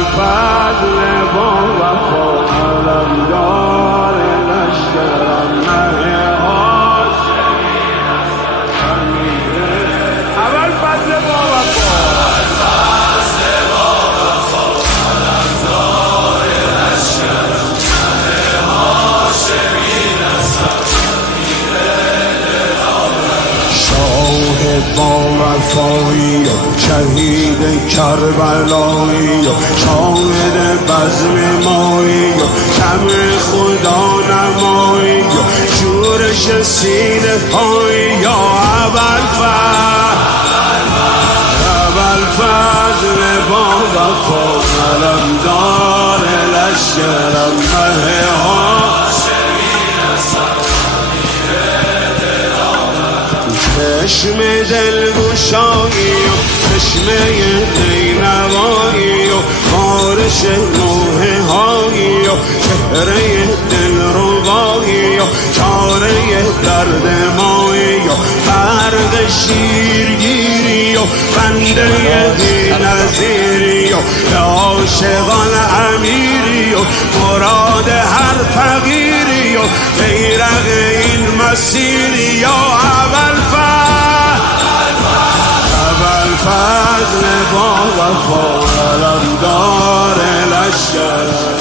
فضل با وفا علمدار لشکرم مه هاشمی اول فضل با وفا علمدار لشکرم مه هاشمی شاه با وفایی و شهید کربلایی و شاهد بزم مایی و شمع خدا نمایی و شورش سینه هایی یا ابوالفضل با وفا علمدار لشکرم مه چشم دلگشایی و چشمه دینوایی و بارش نوحه هایی و چهره دلربایی و چاره درد مایی و فرق شیرگیری و بنده بی نظیری و عاشقان امیری و مراد هر فقیری و بیرق این مسیری یا ابوالفضل با وفا علمدار لشکر